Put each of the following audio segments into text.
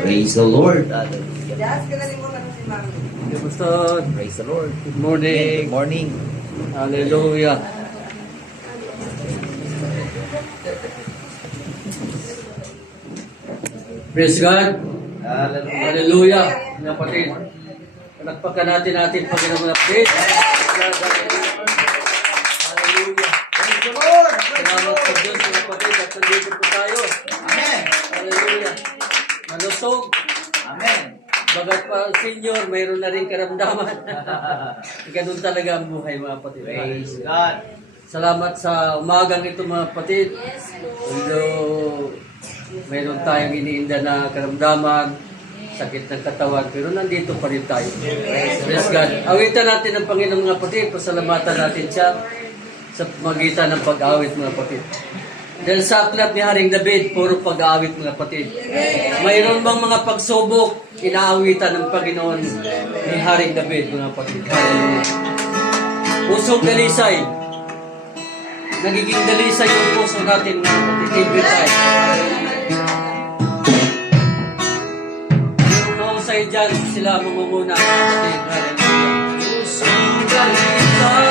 Praise the Lord. Pastor, Praise the Lord. good morning. Good morning. Hallelujah. Praise God. Hallelujah. Mga kapatid, panagpakan natin Panginoon mga kapatid. Hallelujah. Praise the Lord. Salamat sa Diyos mga kapatid at nandito po tayo. Amen. Hallelujah. Malusog. Amen. Bagat pa senior, mayroon na rin karamdaman. Ganun talaga ang buhay mga kapatid. Praise God. Salamat sa umagang ito mga kapatid. Although mayroon tayong iniinda na karamdaman, sakit ng katawan, pero nandito pa rin tayo. Praise God. Awitan natin ang Panginoon mga kapatid, pasalamatan natin siya sa magitan ng pag-awit mga kapatid. Dahil sa aklat ni Haring David, puro pag-aawit mga kapatid. Mayroon bang mga pagsubok, inaawitan ng Panginoon ni Haring David mga kapatid. Hallelujah. Pusong dalisay. Nagiging dalisay yung puso natin mga kapatid. Every time. Yung mahusay dyan, sila mamumuna mga kapatid. Hallelujah. Pusong dalisay.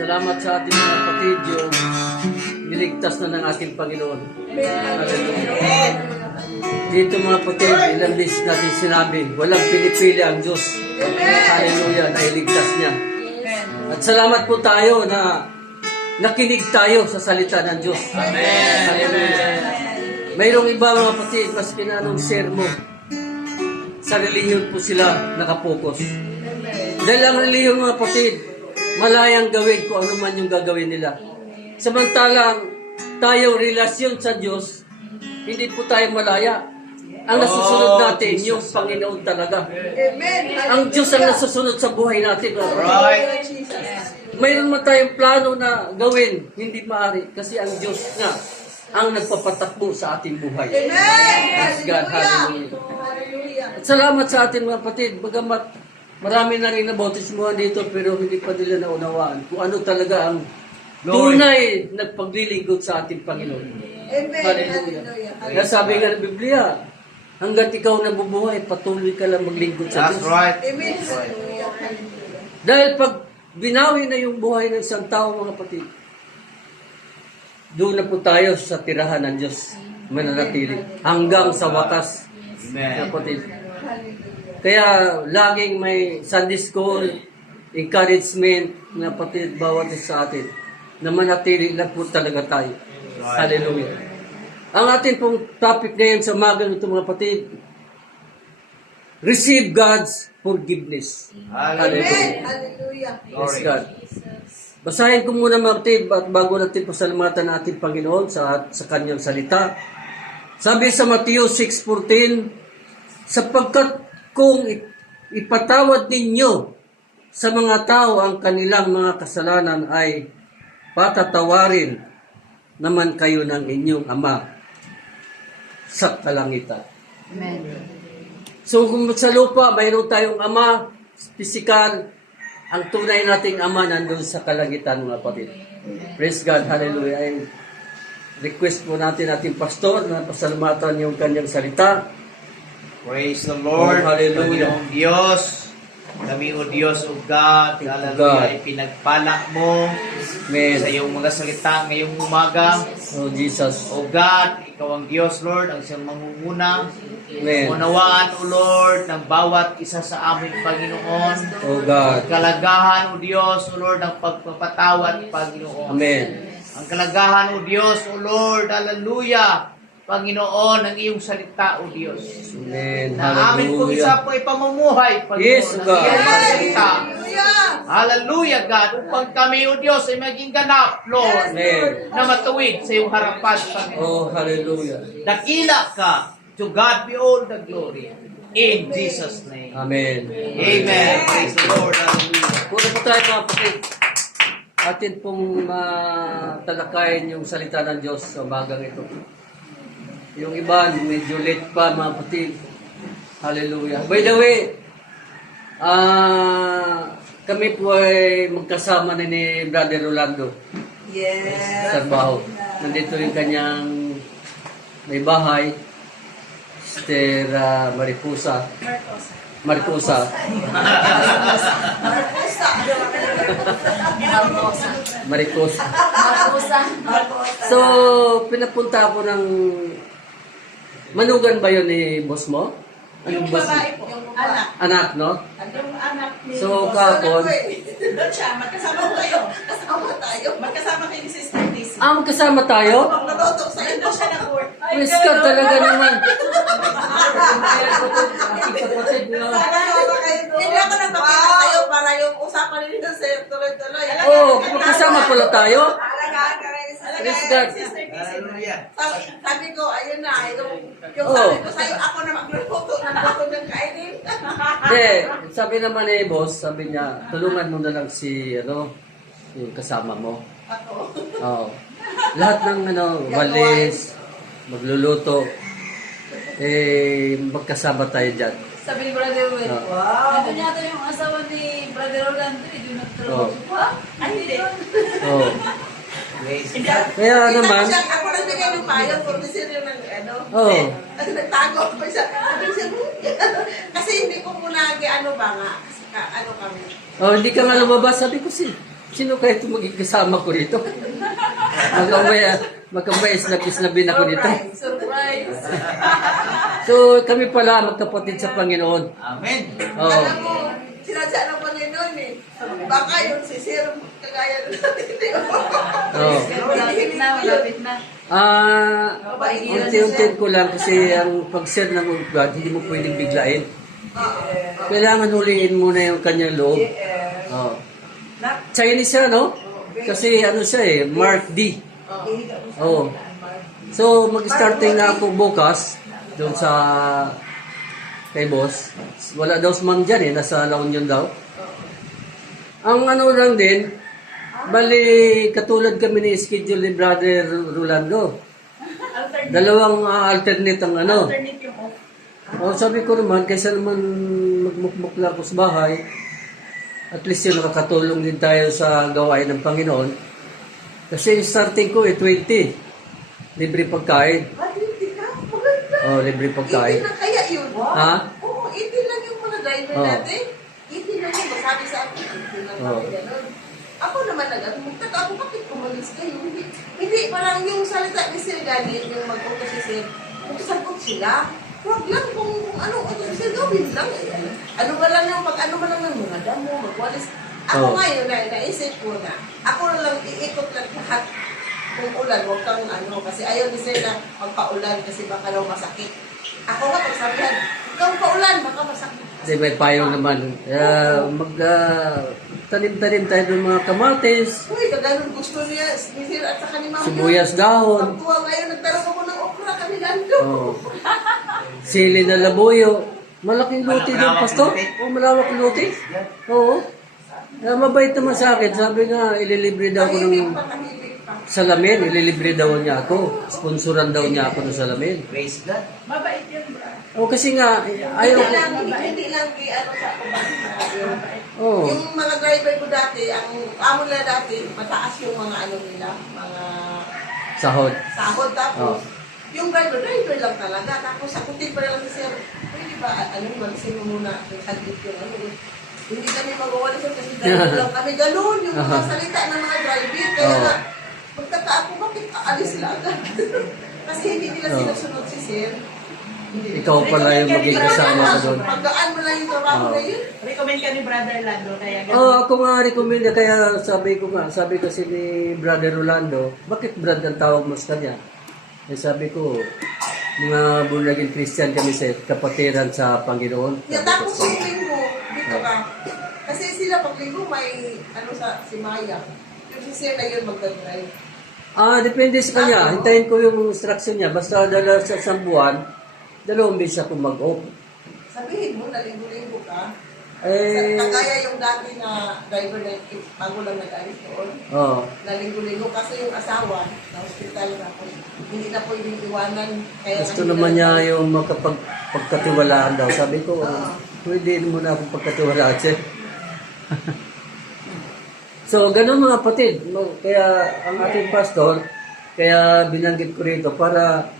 Salamat sa ating mga kapatid yung niligtas na ng ating Panginoon. Hallelujah. Dito mga kapatid, ilang beses natin sinabi, walang pinipili ang Diyos. Hallelujah, na iligtas niya. At salamat po tayo na nakinig tayo sa salita ng Diyos. Amen. Hallelujah. Mayroong iba mga kapatid, maski na anong sermo, sa relihiyon po sila nakapokus. Dahil ang relihiyon mga kapatid, malayang gawin kung ano man yung gagawin nila. Samantalang tayo relasyon sa Diyos, hindi po tayo malaya. Ang nasusunod natin, yung Panginoon talaga. Amen. Ang Diyos ang nasusunod sa buhay natin. Right. mayroon man tayong plano na gawin, hindi maaari. Kasi ang Diyos nga ang nagpapatakbo sa ating buhay. Praise God, hallelujah. At salamat sa ating mga kapatid. Bagamat marami na rin nabautismuhan dito, pero hindi pa nila naunawaan kung ano talaga ang tunay nagpaglilingkod sa ating Panginoon. Hallelujah. Kaya sabi nga ng Biblia, hanggat ikaw nabubuhay, patuloy ka lang maglingkod sa That's Diyos. right. Dahil pag binawi na yung buhay ng isang tao, mga kapatid, doon na po tayo sa tirahan ng Diyos mananatili hanggang sa wakas, Amen. kapatid. Kaya laging may Sunday school, encouragement na kapatid bawat isa sa atin na manatili lang po talaga tayo. Hallelujah. Ang atin pong topic ngayon sa umaga nito, mga kapatid, receive God's forgiveness. Hallelujah. Hallelujah. Praise God. Basahin ko muna, mga kapatid, at bago natin pasalamatan natin Panginoon sa kanyang salita. Sabi sa Mateo 6:14, sapagkat kung ipatawad ninyo sa mga tao ang kanilang mga kasalanan, ay patatawarin naman kayo ng inyong Ama sa kalangitan. Amen. So kung sa lupa, mayroon tayong Ama, physical, ang tunay nating Ama nandun sa kalangitan, mga kapatid. Praise God, hallelujah. Ay request po natin ating pastor na pasalamatan yung kanyang salita. Praise the Lord. Oh, hallelujah. Panginoong Diyos. Kami o Diyos o God. Hallelujah. Ipinagpala mo Amen. sa iyong mga salita ngayong umaga. Oh, Jesus. O God, ikaw ang Diyos, Lord, ang siyang mangunguna. Amen. Unawaan, O Lord, ng bawat isa sa amin, Panginoon. Oh, God. Kalagahan, O Diyos, O Lord, ng pagpapatawad, Panginoon. Amen. Ang kalagahan, O Diyos, O Lord, hallelujah, Panginoon, ang iyong salita, O Diyos. Amen. Na amin pong Hallelujah. isa po ipamumuhay, Panginoon, Yes, ng God. iyong mga salita. Hallelujah. Hallelujah, God, upang kami, O Diyos, ay maging ganap, Lord, Amen. na matuwid sa iyong harapan, Panginoon. Oh, hallelujah. Dakila ka, to God be all the glory. In Jesus' name. Amen. Amen. Praise the Lord. Hallelujah. Puro po tayo, mga kapatid. Atin pong talakayin yung salita ng Diyos sa umagang ito. Yung iba, medyo late pa, mga kapatid. Hallelujah. By the way, kami po ay magkasama ni Brother Rolando Yes. sa trabaho. Nandito yung kanyang may bahay, Sister Mariposa. Mariposa. Mariposa. So, pinapunta ako ng Manugan ba yun ni boss mo? Anong boss? Yung anak. Anak, no? Yung anak ni So, kapon. Doon siya, magkasama tayo. Magkasama kayo ni Sister Daisy. Magkasama tayo? Magluluto sa inyo siya nag-work. Praise God talaga naman. Kapatid, no? Hindi ako nagpapakita sa'yo para yung usapan ninyo sa tuloy-tuloy. Oh, magkasama pala tayo? Alagaan ka rin sa Praise God. Sister Daisy. Hallelujah. Sabi ko, ayun na, yung Oh. sabi ko sa'yo, ako na magluluto ng kainin. Hindi, sabi naman ni boss, sabi niya, tulungan mo na lang si, yung kasama mo. Ako. Oo. Lahat ng, walis, magluluto, magkasama tayo dyan. Sabi ni Brother Will, Wow. ito yata yung asawa ni Brother Orlando, hindi nagtrabaho Oh. pa. Ay, hindi. Oo. Praise Hindi. Kaya Kita ko naman- siya, ako nagbigay ng payo for the senior ng Oo. Kasi nagtago ko siya. Sabi siya, kasi hindi ko muna ano ba nga, kasi ano kami. Oh, hindi ka nga lumabas. Sabi ko, sino kaya ito maging kasama ko rito? Magkamay-isnabin ako dito. Surprise! So, kami pala magkapatid sa Panginoon. Amen. Oo. Alam mo, sinadya ng Panginoon eh. Baka yung si Sir, kagaya ng natin. Oo. Malapit na, malapit na. Unti-unti ko lang kasi ang pag-share ng Word of God, hindi mo pwedeng biglain. Kailangan huliin muna yung kanyang loob. Oh. Chinese siya, no? Kasi siya Mark D. Oh. So, mag-starting na ako bukas doon sa kay boss. Wala daw si ma'am dyan nasa La Union daw. Ang lang din, Bali, katulad kami ni schedule ni Brother Rolando. Dalawang alternate ang ano. Alternate yung off. O sabi ko naman, kaysa naman magmukmuk lang ako sa bahay, at least yun nakakatulong din tayo sa gawain ng Panginoon. Kasi starting ko 20. Libre pagkain. Hindi ka? Maganda. Oh, libre 18 pagkain. na kaya yun. Ha? Oo, 18 lang yung mga driver Oo. natin. 18 lang yung masabi sa akin. 18 lang Oo. kami ganun. Ako naman magtaka ako, bakit kumalis kayo? Hindi, parang yung salita ni Sir Ganit, yung mag-utos si Sir, sagot sila. Huwag lang kung ano, utos si Sir, gawin lang. Ano ba lang yung ano ba lang ng mga damo, magwalis. Ako Oo. ngayon, naisip ko na, ako na lang iikot lang lahat. Kung ulan, huwag kang ano, kasi ayaw ni Sir na magpaulan kasi baka daw masakit. Ako nga, pagsabihan, ikaw paulan, baka masakit. Kasi may payong naman. Tanim-tanim tayo ng mga kamatis, Uy, kaganon gusto niya, ni Sir at saka ni Mama. sibuyas dahon, Ang tuwa ngayon, nagtarong ako ng okra kami lando. oh, sili na labuyo. Malaking luti doon, pastor. Oh, malawak luti. Oo. Mabait naman sa akin. Sabi nga, ililibre daw ako ng Tahimik pa. salamin. Ililibre daw niya ako. Sponsoran daw niya ako ng salamin. Praise God. Mabait yun, bro. Oh, kasi nga, ayaw ko. Hindi lang kay ano sa kumbaga. Oh. Yung mga driver ko dati, ang amo nila dati, mataas yung mga ano nila, mga Sahod. sahod. Tapos, Oh. yung driver lang talaga. Tapos, sakutin pa lang si Sir, pwede ba, ano, mag-sino muna, haglit yung ano, hindi kami magawa sir kasi driver lang kami. Ganun yung mga salita ng mga driver. Kaya Oh. nga, magtaka ako, bakit aalis sila agad? Kasi hindi nila Oh. sinusunod si Sir. Hindi. Ikaw pala yung maging kasama ko doon. Pagkaan mo lang yung trabaho Oh. na yun. Recommend ka ni Brother Lando, kaya Oh, ako nga recommend niya. Kaya sabi kasi ni Brother Rolando, bakit Brad ang tawag mo sa kanya? Eh, sabi ko, mga born again Christian kami sa kapatiran sa Panginoon. Yeah, Sabi ko, tapos yung linggo, dito ka. Kasi sila pag linggo may ano si Maya. Yung si Sir na yun magdadrive. depende sa kanya. Hintayin ko yung instruction niya. Basta dala sa isang buwan, 2 beses ako mag-off. Sabihin mo na linggo-linggo ka. Eh, Kagaya yung dati na driver na bago lang nag-alis doon. oh, Na linggo-linggo kasi yung asawa na hospital na po. Hindi na pwedeng iwanan. Kaya gusto naman niya yung makapagkatiwalaan daw. Sabi ko, pwede mo na akong pagkatiwalaan siya. So, ganun mga kapatid. No? Kaya ang ating pastor, kaya binanggit ko rito para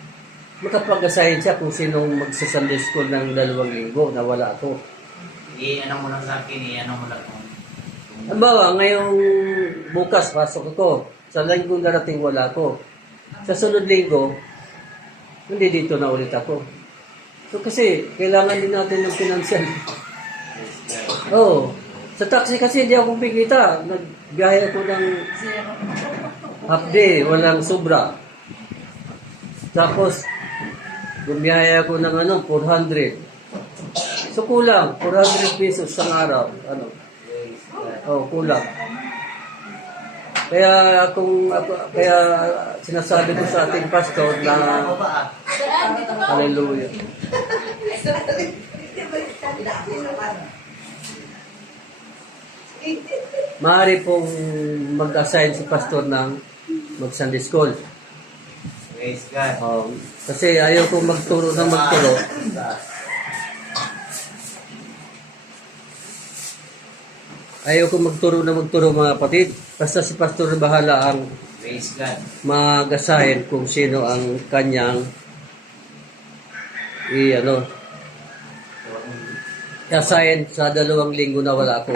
makapag-assign siya kung sinong magsa-Sunday school ng 2 linggo na wala ako. I-ano mo lang sa akin, i-ano mo lang. Halimbawa, ngayong bukas pasok ako. Sa linggong darating wala ako. Sa sunod linggo, hindi dito na ulit ako. So kasi, kailangan din natin ng financial. Oh, sa taxi kasi hindi ako kumikita. Nagbiyahe ako ng half day, walang sobra. Tapos, bumiyahe ako ng 400. So kulang, 400 pesos sa araw. Kulang. Kaya kaya sinasabi ko sa ating pastor na Saan, dito ka? hallelujah. Maaari pong mag-assign si pastor ng mag-Sunday school. Praise God. Kasi ayaw kong magturo ng magturo. Ayaw kong magturo mga kapatid. Basta si pastor na bahala ang Praise God. mag-assign kung sino ang kanyang i-assign sa 2 linggo na wala ako.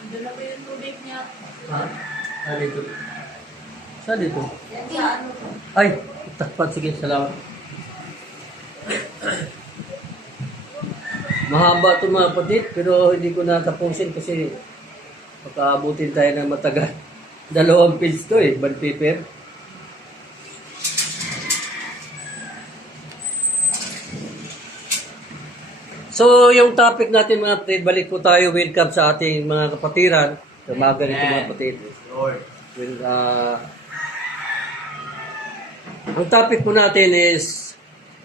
Andun na ba yung tubig niya? Ha? Saan dito? Saan dito? Yan sa ano to? Ay, takpan. Sige, salamat. Mahaba ito mga kapatid, pero hindi ko natapusin kasi makaabutin tayo ng matagal. 2 page to bond paper. So, yung topic natin mga kapatid, balik po tayo, welcome sa ating mga kapatiran. Umaga nito mga kapatid. Lord. Well, ang topic po natin is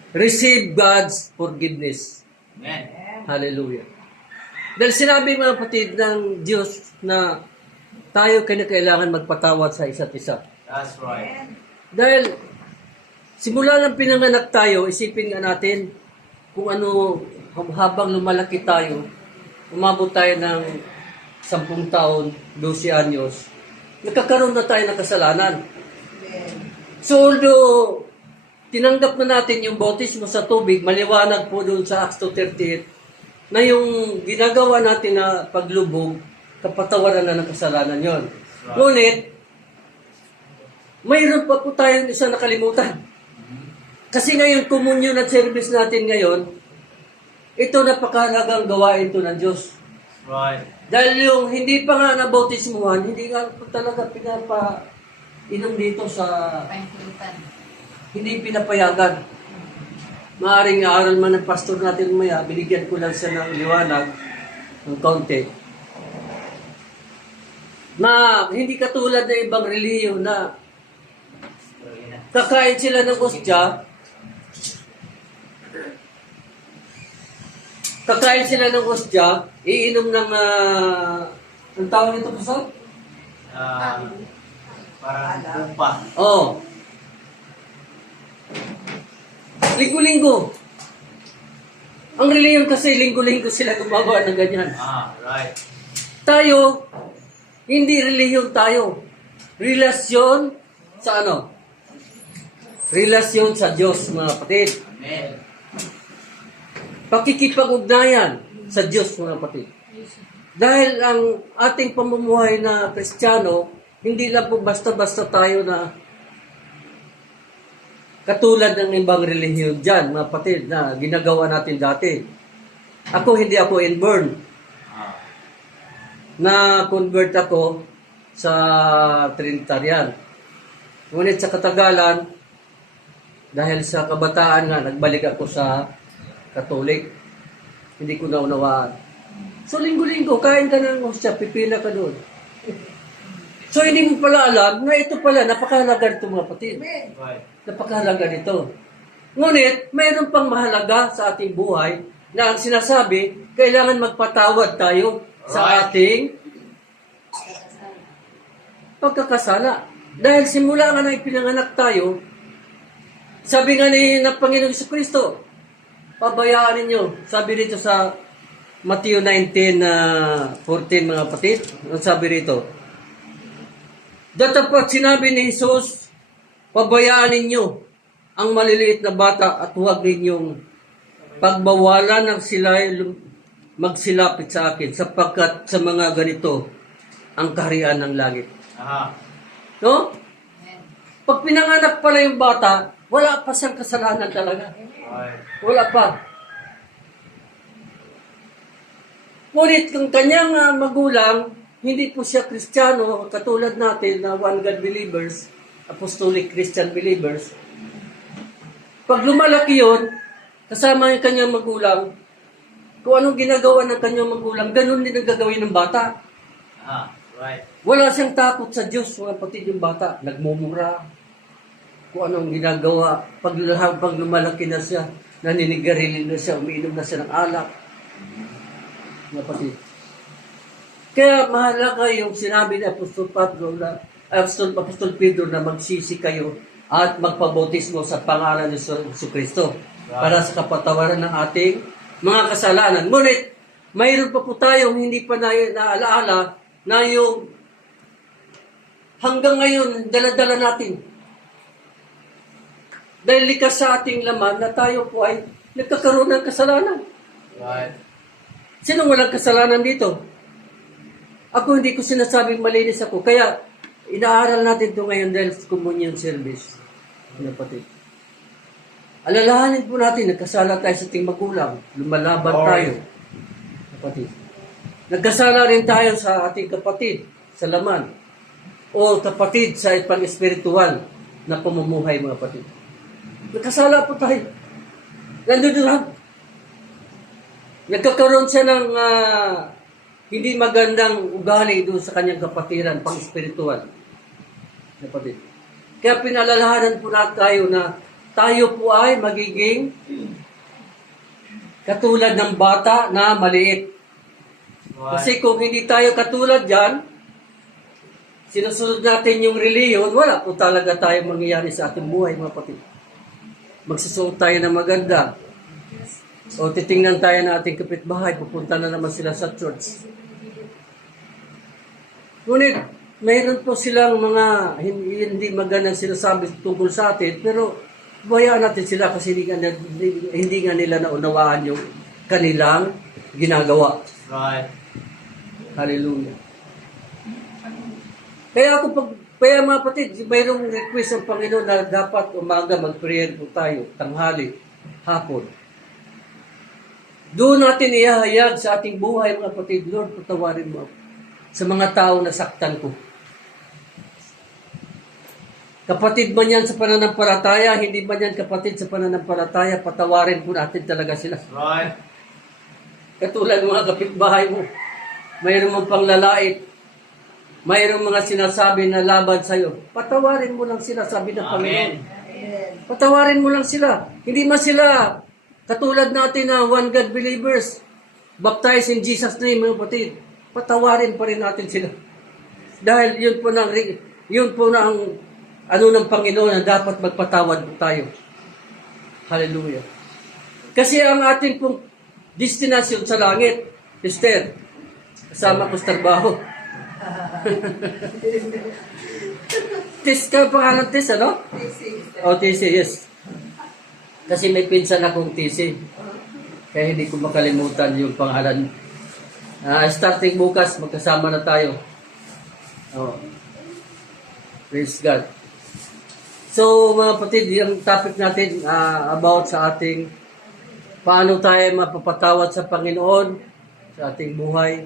receive God's forgiveness. Amen. Hallelujah. Dahil sinabi mga kapatid ng Diyos na tayo kailangan magpatawad sa isa't isa. That's right. Dahil simula ng pinanganak tayo, isipin nga natin kung ano, habang lumalaki tayo, umabot tayo ng 10 taon, 12 anyos, nagkakaroon na tayo ng kasalanan. So although tinanggap na natin yung bautismo sa tubig, maliwanag po doon sa Acts 2:38 na yung ginagawa natin na paglubog, kapatawaran na ng kasalanan yon. Ngunit, mayroon pa po tayong isa nakalimutan. Kasi ngayon, communion at service natin ngayon, ito napakahalagang gawain to ng Diyos. Right. Dahil yung hindi pa nga nabautismuhan, hindi nga po talaga pinapainom dito sa... Hindi pinapayagan. Maaring aaral man ng pastor natin maya, binigyan ko lang siya ng liwanag, ng kaunti. Na hindi katulad ng ibang relihiyon na kakain sila ng ostya, iinom ng, ang tawag nito po sa? Parang kumpa. Oo. Linggo-linggo. Ang reliyon kasi, linggo-linggo sila gumagawa ng ganyan. Right. Tayo, hindi reliyon tayo. Relasyon sa ano? Relasyon sa Diyos, mga kapatid. Amen. Pakikipag-ugnayan sa Diyos, mga kapatid. Dahil ang ating pamumuhay na Kristiyano, hindi lang po basta-basta tayo na katulad ng ibang relihiyon dyan, mga kapatid, na ginagawa natin dati. Hindi ako inborn. Na-convert ako sa Trinitarian. Ngunit sa katagalan, dahil sa kabataan nga, nagbalik ako sa Katolik. Hindi ko naunawaan. So, linggo-linggo, kain ka ng hostya, pipila ka doon. So, hindi mo pala alam na ito pala, napakahalaga nito mga kapatid. Right. Napakahalaga nito. Ngunit, mayroon pang mahalaga sa ating buhay na ang sinasabi, kailangan magpatawad tayo sa ating pagkakasala. Dahil simula nga na ipinanganak tayo, sabi nga ng Panginoong Jesucristo, pabayaan ninyo. Sabi rito sa Matthew 19:14 mga kapatid, ang sabi rito, datapat sinabi ni Jesus, pabayaan ninyo ang maliliit na bata at huwag ninyong pagbawalan ng sila magsilapit sa akin sapagkat sa mga ganito ang kaharian ng langit. No? Pag pinanganak pala yung bata, wala pa siyang kasalanan talaga. Right. Wala pa. Ngunit kung kanyang magulang, hindi po siya Kristiyano, katulad natin na one God believers, apostolic Christian believers. Pag lumalaki yun, kasama yung kanyang magulang, kung anong ginagawa ng kanyang magulang, ganun din ang gagawin ng bata. Right. Wala siyang takot sa Diyos, mga kapatid yung bata. Nagmumura. Kung anong ginagawa. Pag lumalaki na siya, naninigarilin na siya, umiinom na siya ng alak. Mga kapatid. Kaya mahalaga yung sinabi ni Apostol Pedro na magsisi kayo at magpabautismo sa pangalan ni Jesucristo para sa kapatawaran ng ating mga kasalanan. Ngunit, mayroon pa po tayong hindi pa naalaala na yung hanggang ngayon dala-dala natin. Dahil likas sa ating laman na tayo po ay nagkakaroon ng kasalanan. Right. Sino walang kasalanan dito? Ako hindi ko sinasabing malinis ako. Kaya inaaral natin ito ngayon dahil sa communion service. Kapatid. Alalahanin po natin, nagkasala tayo sa ating magulang. Lumalaban tayo. Kapatid. Nagkasala rin tayo sa ating kapatid sa laman. O kapatid sa pang-espiritual na pamumuhay, mga kapatid. Nagkasala po tayo. Nandun lang. Nagkakaroon siya ng hindi magandang ugali doon sa kanyang kapatiran, pang-espiritual. Kapatid. Kaya pinalalahanan po natin tayo na tayo po ay magiging katulad ng bata na maliit. Kasi kung hindi tayo katulad dyan, sinusunod natin yung reliyon, wala po talaga tayo mangyayari sa ating buhay, mga kapatid. Magsusuot tayo ng maganda. O titingnan tayo ng ating kapitbahay, pupunta na naman sila sa church. Ngunit, mayroon po silang mga hindi magandang sinasabi tungkol sa atin, pero bayaan natin sila kasi hindi nga nila naunawaan yung kanilang ginagawa. Right. Hallelujah. Kaya mga kapatid, mayroong request ng Panginoon na dapat umaga mag-prayer po tayo, tanghali, hapon. Doon natin ihahayag sa ating buhay, mga kapatid, Lord, patawarin mo ako sa mga tao na saktan ko. Kapatid man yan sa pananampalataya, hindi man yan kapatid sa pananampalataya, patawarin po natin talaga sila. Right. Katulad mga kapitbahay mo, mayroong mong panglalait, mayroong mga sinasabi na laban sa'yo, patawarin mo lang sila, sabi ng Panginoon. Patawarin mo lang sila. Hindi man sila katulad natin na one God believers, baptized in Jesus' name, mga kapatid. Patawarin pa rin natin sila. Dahil yun po na ang ano ng Panginoon na dapat magpatawad po tayo. Hallelujah. Kasi ang ating pong destinasyon sa langit, Esther, kasama ko sa trabaho. Tis ka pangalan Tis, ano? O, TC, yes. Kasi may pinsan akong TC. Kaya hindi ko makalimutan yung pangalan. Starting bukas, magkasama na tayo. Oh. Praise God. So, mga kapatid, yung topic natin about sa ating paano tayo mapapatawad sa Panginoon sa ating buhay.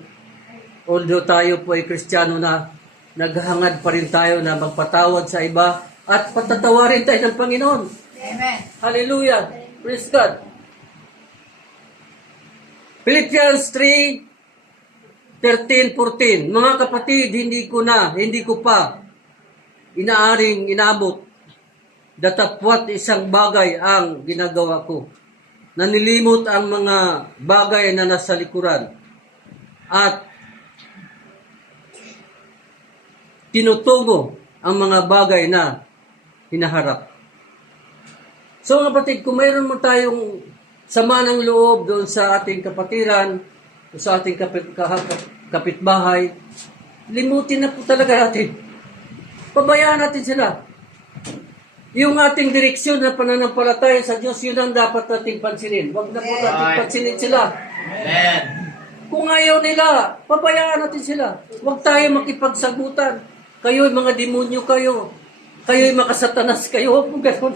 Although tayo po ay Kristiyano na, naghahangad pa rin tayo na magpatawad sa iba at patatawarin tayo ng Panginoon. Amen. Hallelujah. Praise God. Philippians 3:13-14. Mga kapatid, hindi ko pa inaaring inabot datapwat isang bagay ang ginagawa ko. Nanilimot ang mga bagay na nasa likuran at tinutugo ang mga bagay na hinaharap. So mga kapatid, kung mayroon mo tayong sama ng loob doon sa ating kapatiran o sa ating kapitbahay, limutin na po talaga natin. Pabayaan natin sila. Yung ating direksyon na pananampalataya sa Diyos, yun ang dapat nating pansinin. Huwag na po natin pansinin sila. Amen. Kung ayaw nila, pabayaan natin sila. Huwag tayo makipagsagutan. Kayo'y mga demonyo kayo. Kayo'y makasatanas kayo. Huwag mo ganun.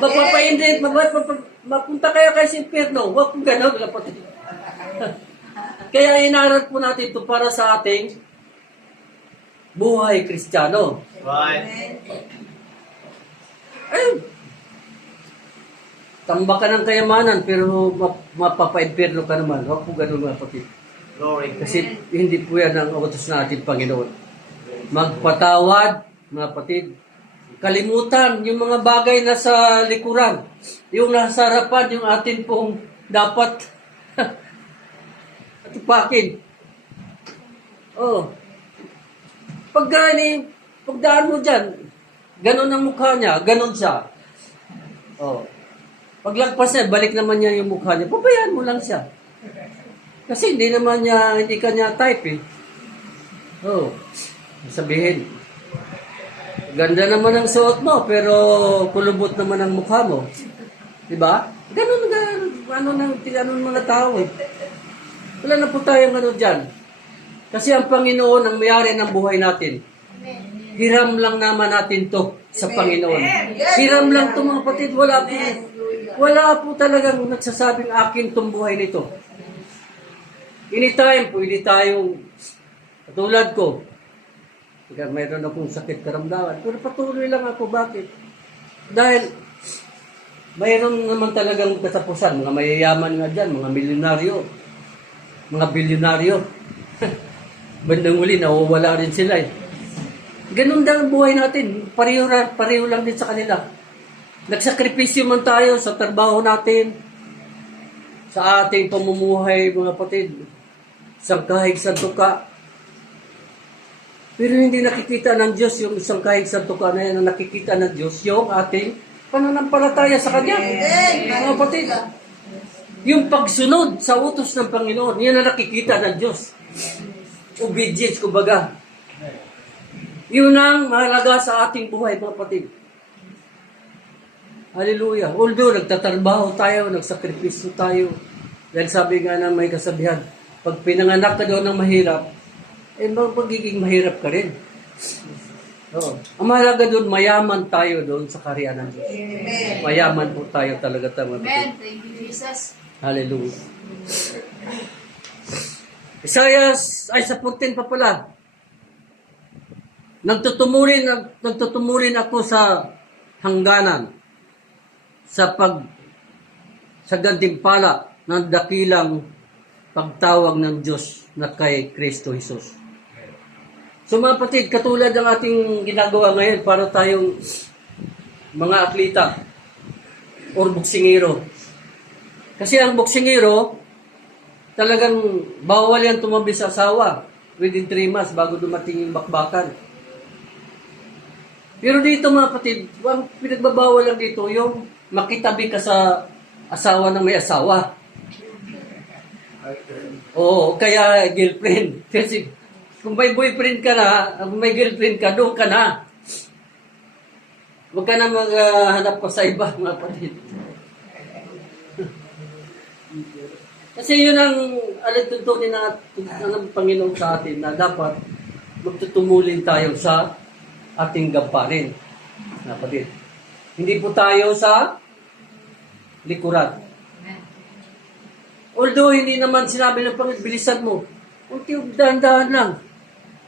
Magpapainit, mapunta kayo kay Simpierno. Huwag mo ganun, kapatid. Kaya inaral po natin ito para sa ating buhay Kristiyano. Right. Ayun. Tamba ka ng kayamanan, pero mapapa-impierno ka naman. Huwag po ganun, mga kapatid. Glory. Kasi hindi po yan ang utos na ating Panginoon. Magpatawad, mga kapatid. Kalimutan yung mga bagay na sa likuran. Yung nasa harapan, yung atin pong dapat tupakin. Oh. Pagdaan mo dyan, ganun ang mukha niya, ganun siya. Oh. Paglagpas niya, balik naman niya yung mukha niya. Pabayaan mo lang siya. Kasi hindi ka niya type eh. Oh, sabihin, ganda naman ang suot mo, pero kulubot naman ang mukha mo. Diba? Ganun mga tao eh. Wala na po tayong ano dyan. Kasi ang Panginoon ang mayari ng buhay natin. Hiram lang naman natin to sa Panginoon. Hiram lang to mga kapatid. Wala po talagang nagsasabing akin tong buhay nito. Anytime, pwede tayong, katulad ko, mayroon akong sakit karamdaman, pero patuloy lang ako. Bakit? Dahil, mayroon naman talagang katapusan. Mga mayayaman nga dyan, mga milyonaryo, mga bilyonaryo. Bandang huli, nawawala rin sila eh. Ganun daw ang buhay natin. Pareho lang din sa kanila. Nagsakripisyo man tayo sa trabaho natin, sa ating pamumuhay, mga kapatid, isang kahig sa tuka. Pero hindi nakikita ng Diyos yung isang kahig sa tuka na yan. Ang nakikita ng Diyos yung ating pananampalataya sa Kanya. Mga kapatid, yung pagsunod sa utos ng Panginoon, yan ang nakikita ng Diyos. Obedience, kumbaga. Yun ang mahalaga sa ating buhay, mga kapatid. Hallelujah. Although nagtatrabaho tayo, nagsakripisyo tayo. Dahil sabi nga na may kasabihan, pag pinanganak ka doon ng mahirap, magiging mahirap ka rin. Oo. Ang mahalaga doon, mayaman tayo doon sa kaharian ng Diyos. Amen. Mayaman po tayo talaga. Amen. Thank you, Jesus. Hallelujah. Isaiah, ay sa 14 pa pala. Nagtutumurin ako sa hangganan sa gantimpala ng dakilang pagtawag ng Diyos na kay Kristo Jesus. So mga kapatid, katulad ng ating ginagawa ngayon para tayong mga atleta or boksingero. Kasi ang boksingero, talagang bawal yan tumabi sa asawa within 3 months bago dumating yung bakbakan. Pero dito mga kapatid, ang pinagbabawal lang dito yung makitabi ka sa asawa ng may asawa. Oo, kaya girlfriend. Kasi kung may boyfriend ka na, kung may girlfriend ka, doon ka na. Huwag ka na maghanap pa sa iba, mga kapatid. Kasi yun ang alagtuntunin ng Panginoon sa atin na dapat magtutumulin tayo sa ating gampanin. Mga kapatid. Hindi po tayo sa likuran. Although hindi naman sinabi ng Panginoon, bilisan mo. Unti dahan-dahan lang.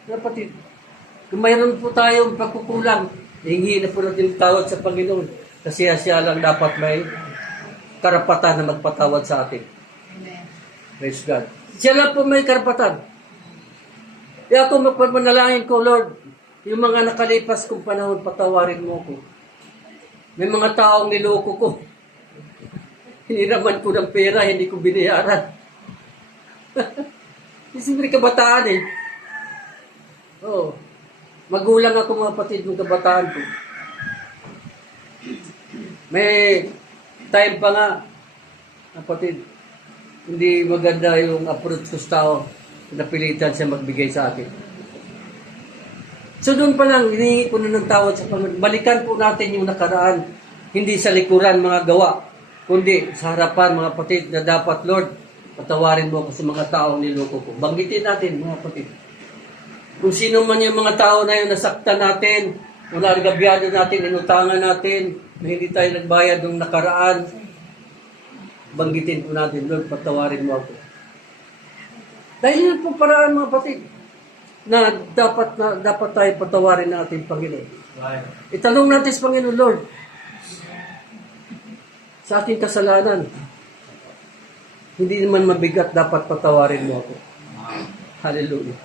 Kapatid, kung mayroon po tayong pagkukulang, hingi na po natin tawad sa Panginoon. Kasi siya lang dapat may karapatan na magpatawad sa atin. Amen. Praise God. Siya lang po may karapatan. Kaya ako magpamanalangin ko, Lord, yung mga nakalipas kong panahon, patawarin mo ko. May mga taong niloko ko. Hiniraman ko ng pera, hindi ko binayaran. Siyempre kabataan eh. Oo. Magulang ako mga kapatid ng kabataan ko. May time pa nga, kapatid, hindi maganda yung approach ko sa tao. Napilitan siya magbigay sa akin. So doon pa lang, hinihingi ko na ng tawad sa Panginoon. Balikan po natin yung nakaraan. Hindi sa likuran mga gawa, kundi sa harapan mga kapatid na dapat, Lord, patawarin mo ako sa mga taong niloko ko. Banggitin natin mga kapatid. Kung sino man yung mga tao na yung nasaktan natin, kung nargabyado natin, inutangan natin, na hindi tayo nagbayad ng nakaraan, banggitin po natin, Lord, patawarin mo ako. Dahil yun po paraan mga kapatid, na dapat tayo patawarin ng ating Panginoon. Itanong natin sa Panginoon, Lord, sa ating kasalanan, hindi naman mabigat, dapat patawarin mo ako. Hallelujah.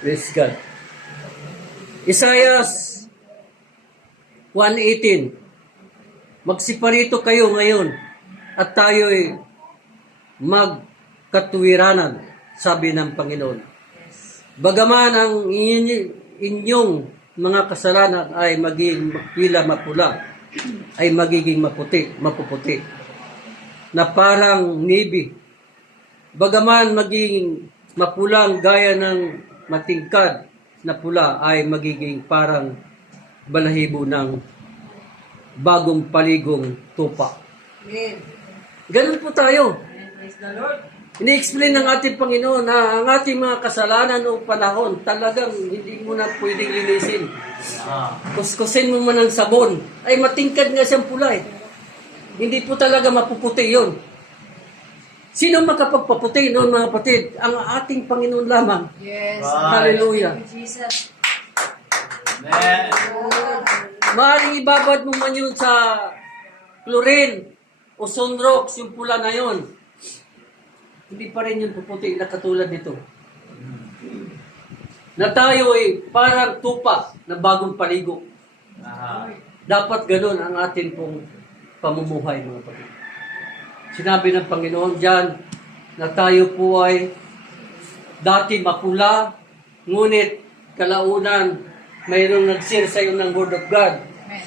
Praise God. Isaiah 1:18. Magsiparito kayo ngayon at tayo'y magkatuwiranan, sabi ng Panginoon. Bagaman ang inyong mga kasalanan ay maging pila mapula, ay magiging mapuputi, na parang nibi. Bagaman maging mapulang gaya ng matingkad na pula, ay magiging parang balahibo ng bagong paligong tupa. Amen. Ganun po tayo. Praise the Lord. Ini-explain ng ating Panginoon na ang ating mga kasalanan noong panahon, talagang hindi mo na pwedeng linisin. Kuskusin mo man ng sabon, ay matingkad nga siyang pula eh. Hindi po talaga mapuputi yun. Sino makapagpaputi noon mga kapatid? Ang ating Panginoon lamang. Yes. Hallelujah. Thank you, Jesus. Amen. Maaaring ibabad mo man yun sa chlorine o sunrox, yung pula na yun. Hindi pa rin yun puputi na katulad nito. na tayo ay parang tupa na bagong paligo. Aha. Dapat ganun ang atin pong pamumuhay, mga kapatid. Sinabi ng Panginoon diyan na tayo po ay dati mapula, ngunit kalaunan mayroong nag-share sa iyo ng Word of God. Amen.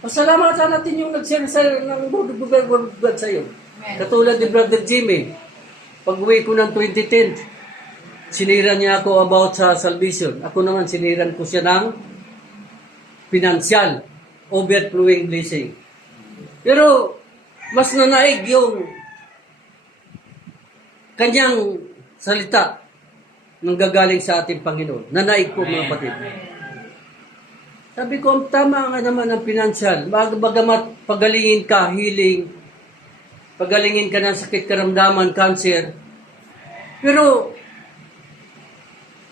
Pasalamatan natin yung nag-share sa ng Word of God sa iyo. Amen. Katulad ni Brother Jimmy, pag-uwi ko ng 2010, sinira niya ako about sa salvation. Ako naman siniran ko siya ng financial, overflowing blessing. Pero mas nanaig yung kanyang salita nang gagaling sa ating Panginoon. Nanaig po, mga kapatid. Sabi ko, tama nga naman ang financial. Bagamat pagalingin ka, healing, pagalingin ka ng sakit, karamdaman, cancer. Pero,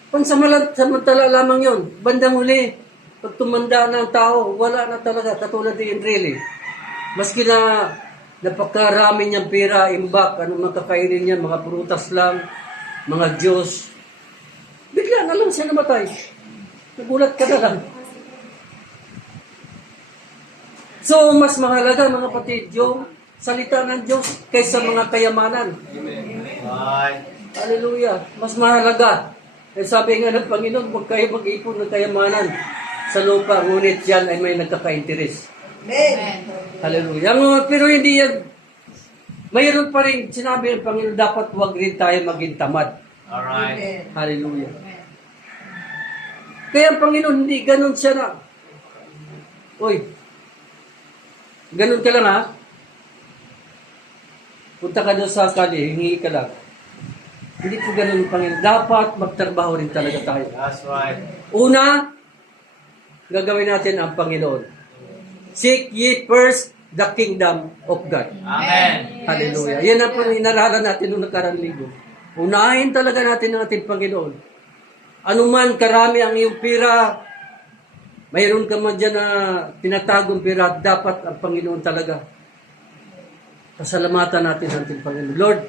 pansamantala lamang yon. Bandang huli, pag tumanda ng tao, wala na talaga, katulad ni Enrile. Maski na napakarami niyang pera, imbak, anong makakainin niya, mga prutas lang, mga Diyos. Bigla na lang siya namatay. Nagulat ka na lang. So, mas mahalaga, mga kapatid, yung salita ng Diyos kaysa mga kayamanan. Right. Hallelujah. Mas mahalaga. Eh, sabi nga ng Panginoon, huwag kayo mag-ipon ng kayamanan sa lupa, ngunit yan ay may nagkaka-interes. Amen. Hallelujah. Pero hindi yan. Mayroon pa rin, sinabi ng Panginoon, dapat huwag rin tayo maging tamad. Alright. Amen. Hallelujah. Amen. Kaya ang Panginoon, hindi ganun siya na. Uy, ganun ka lang ha. Punta ka doon sa kali, hingi ka lang. Hindi po ganun ang Panginoon. Dapat magtrabaho rin talaga tayo. That's right. Una, gagawin natin ang Panginoon. Seek ye first the kingdom of God. Amen. Hallelujah. Yan ang inaralan natin noong nakarang linggo. Unahin talaga natin ang ating Panginoon. Anuman karami ang iyong pera, mayroon ka man dyan na tinatagong pera, dapat ang Panginoon talaga. Pasalamatan natin ang ating Panginoon. Lord,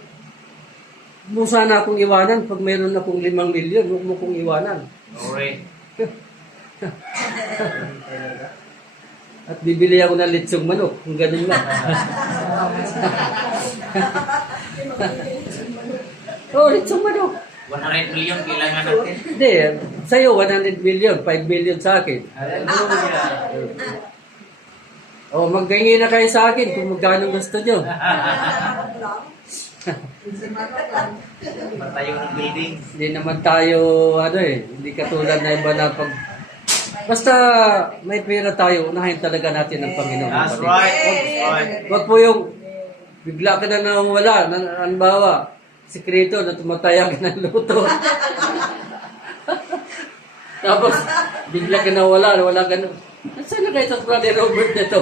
huwag mo sana akong iwanan pag mayroon akong 5 milyon, huwag mo kong iwanan. Glory. At bibili ako ng litsong manok, kung ganun lang. Oh, litsong manok. 100 million kailangan natin. Hindi, sa'yo 100 million, 5 million sa akin. Hallelujah. Oh, magkaingi na kayo sa akin kung magkano gusto nyo. Patayo ng building. Hindi naman tayo, hindi katulad na iba na pag... Basta may pera tayo, unahin talaga natin ang Panginoon. That's kapatid. right. That's right. Wag po yung bigla ka na nawala, anbawa, sikreto na tumataya ka ng luto. Tapos, bigla ka nawala ka na. Saan na kayo sa Brother Robert na to?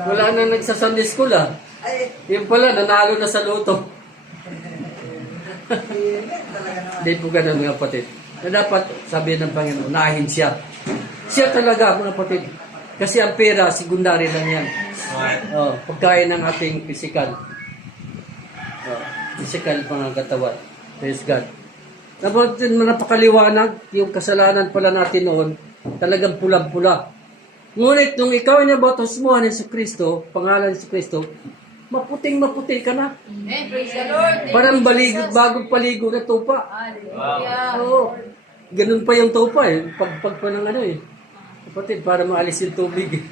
Wala na nagsa-Sunday school ah. Ay, Yung pala, nanalo na sa luto. Hindi po ganun mga kapatid. Na dapat, sabi ng Panginoon, unahin siya. Siya talaga mga kapatid. Kasi ang pera, secondary lang yan. Right. Oh, pagkain ng ating physical. Oh, physical pangangatawan. Praise God. Napakaliwanag, yung kasalanan pala natin noon, talagang pulang-pula. Ngunit nung ikaw ay nabatismuhan ni Kristo, pangalan ni Kristo, maputing-maputi ka na. Amen. Praise the Lord. Thank Parang you, baligo, Jesus. bagong paligo na tupa. Hallelujah. Oo. Ganun pa yung tupa eh. Pagpag pa ng kapatid, para maalis yung tubig eh.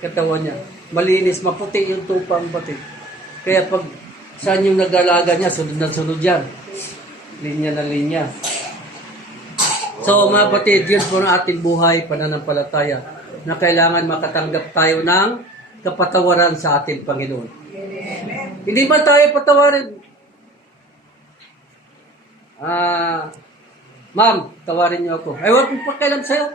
Katawan niya. Malinis, maputi yung tupa ang batid. Kaya pag saan yung nag-alaga niya, sunod na sunod yan. Linya na linya. So mga kapatid, yun po ang ating buhay, pananampalataya, na kailangan makatanggap tayo ng kapatawaran sa ating Panginoon. Hindi ba tayo patawarin? Ma'am, tawarin niyo ako. Ay, huwag kong pakialam sa'yo.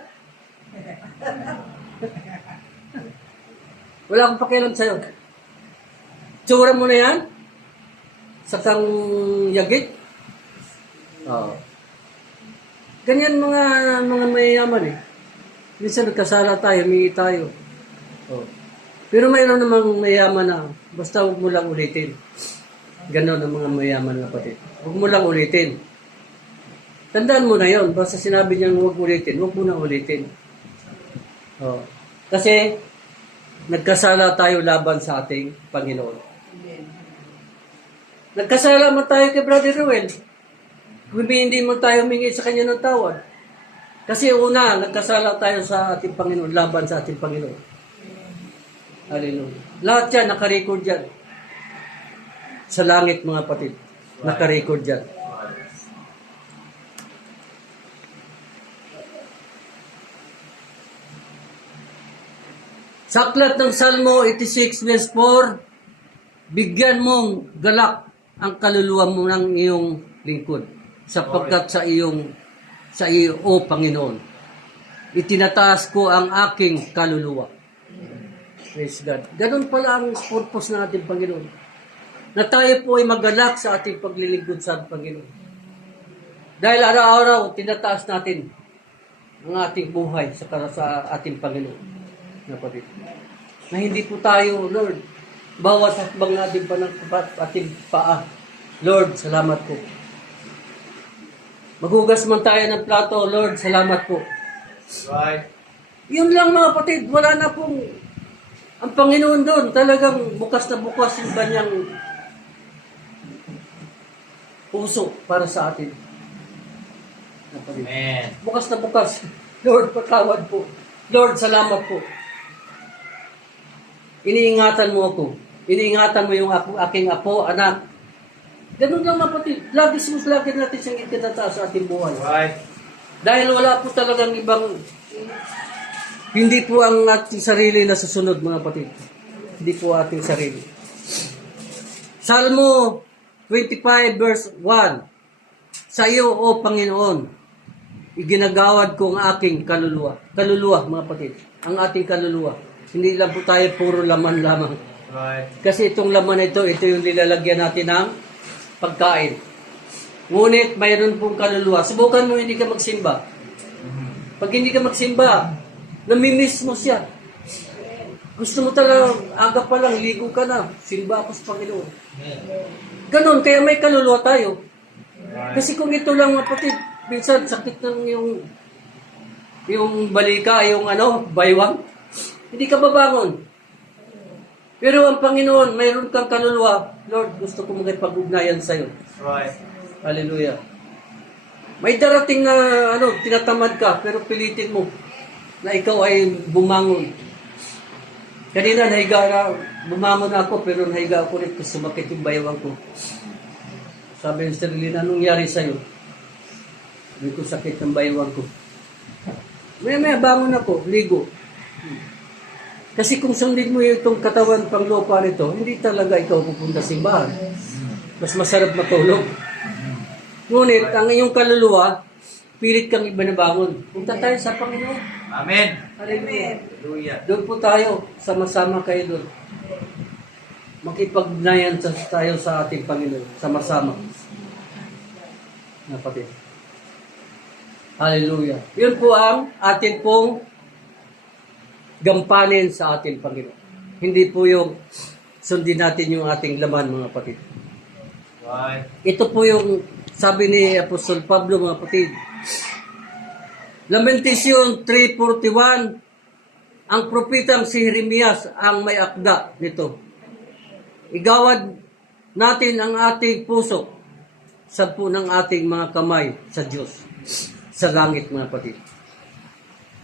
Wala akong pakialam sa'yo. Tsura mo na yan? Sa kang yagit? Oo. Ganyan mga mayayaman eh. Minsan nagkasala tayo, humingi tayo. Oh. Pero mayroon namang mayaman na basta huwag mo lang ulitin. Ganon ang mga mayaman na kapatid. Huwag mo lang ulitin. Tandaan mo na yon. Basta sinabi niyang huwag ulitin, huwag mo na ulitin. Oh. Kasi, nagkasala tayo laban sa ating Panginoon. Nagkasala man tayo kay Brother Ruel. Hindi mo tayo humingi sa kanya ng tawad. Kasi una, nagkasala tayo sa ating Panginoon, laban sa ating Panginoon. Hallelujah. Lahat yan, nakarecord yan. Sa langit, mga kapatid. Nakarecord yan. Sa aklat ng Salmo 86 verse 4, bigyan mong galak ang kaluluwa mo ng iyong lingkod, sapagkat sa iyo, O Panginoon, itinataas ko ang aking kaluluwa. Praise God. Ganun pala ang purpose ng ating Panginoon. Na tayo po ay magalak sa ating paglilingkod sa ating Panginoon. Dahil araw-araw, tinataas natin ang ating buhay sa ating Panginoon. Na hindi po tayo, Lord, bawat hakbang natin pa ng ating paa. Lord, salamat po. Maghugas man tayo ng plato, Lord, salamat po. Right. Yun lang mga kapatid, wala na pong ang Panginoon doon, talagang bukas na bukas yung kanyang puso para sa atin. Kapatid. Amen. Bukas na bukas. Lord, patawad po. Lord, salamat po. Iniingatan mo ako. Iniingatan mo yung aking apo, anak. Ganun lang kapatid. Lagi natin siyang itinataas sa ating buhay. Right. Dahil wala po talagang ibang, hindi po ang ating sarili na susunod, mga kapatid. Hindi po ating sarili. Salmo 25 verse 1. Sa iyo, O Panginoon, iginagawad ko ang aking kaluluwa. Kaluluwa, mga kapatid. Ang ating kaluluwa. Hindi lang po tayo puro laman lamang. Right. Kasi itong laman na ito yung nilalagyan natin ng pagkain. Ngunit mayroon pong kaluluwa. Subukan mo hindi ka magsimba. Pag hindi ka magsimba, namimiss mo siya. Gusto mo talaga, aga pa lang, ligo ka na. Simba ako sa Panginoon. Ganon, kaya may kaluluwa tayo. Kasi kung ito lang kapatid, minsan sakit ng yung balika, yung baywang, hindi ka babangon. Pero ang Panginoon, mayroon kang kaluluwa. Lord, gusto ko makipag-ugnayan sa'yo. Right. Hallelujah. May darating na tinatamad ka, pero pilitin mo na ikaw ay bumangon. Kanina bumangon ako, pero nahiga ako ulit kasi sumakit yung baywang ko. Sabi ng sarili, anong nangyari sa'yo? Hindi ko sakit ng baywang ko. May bangon ako, ligo. Kasi kung sundin mo itong katawan pang lupa nito, hindi talaga ikaw pupunta sa simbahan. Mas masarap matulog. Ngunit, ang iyong kaluluwa, pilit kang ibanabangon. Punta tayo sa Panginoon. Amen. Hallelujah. Hallelujah. Doon po tayo, sama-sama kayo doon. Makipagnayan tayo sa ating Panginoon, sama-sama. Napatid. Hallelujah. Yun po ang atin pong gampanin sa ating Panginoon. Hindi po yung sundin natin yung ating laman, mga kapatid. Right. Ito po yung sabi ni Apostol Pablo, mga kapatid. Lamentation 3:41, ang propetang si Jeremias ang may akda nito. Igawad natin ang ating puso sa po ng ating mga kamay sa Diyos, sa langit, mga kapatid.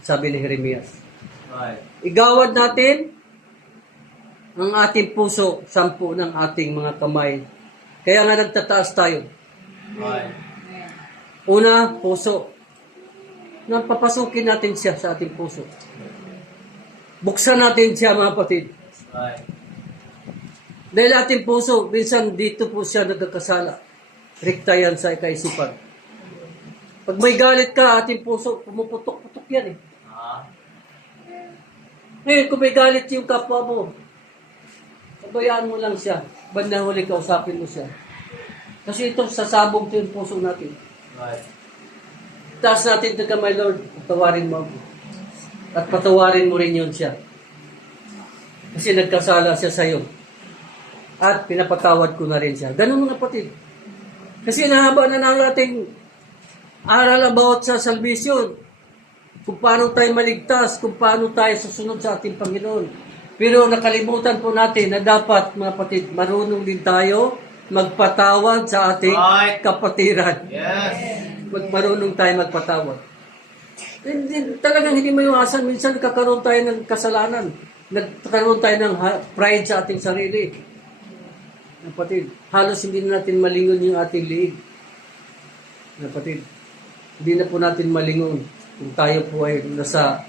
Sabi ni Jeremias. Right. Igawad natin ang ating puso, sampu ng ating mga kamay. Kaya nga nagtataas tayo. Right. Una, puso. Napapasukin natin siya sa ating puso. Buksan natin siya, mga kapatid. Right. Dahil ating puso, minsan dito po siya nagkakasala. Rikta yan sa kaisipan. Pag may galit ka, ating puso, pumuputok-putok yan eh. Ngayon, kung may galit yung kapwa mo, pabayaan mo lang siya. Bandang huli, kausapin mo siya. Kasi ito, sasabog ito yung puso natin. Right. Taas natin ito kamay, Lord, patawarin mo ako. At patawarin mo rin yun siya. Kasi nagkasala siya sa'yo. at pinapatawad ko na rin siya. Ganun mga kapatid. Kasi nahaba na nating aral about sa salvation, kung paano tayo maligtas, kung paano tayo susunod sa ating Panginoon. Pero nakalimutan po natin na dapat, mga kapatid, marunong din tayo magpatawad sa ating kapatiran. Yes. Marunong tayo magpatawad. Talagang hindi maiwasan. Minsan nagkakaroon tayo ng kasalanan. Nagkakaroon tayo ng pride sa ating sarili. Kapatid, halos hindi na natin malingon yung ating liig. Kapatid, hindi na po natin malingon kung tayo po ay nasa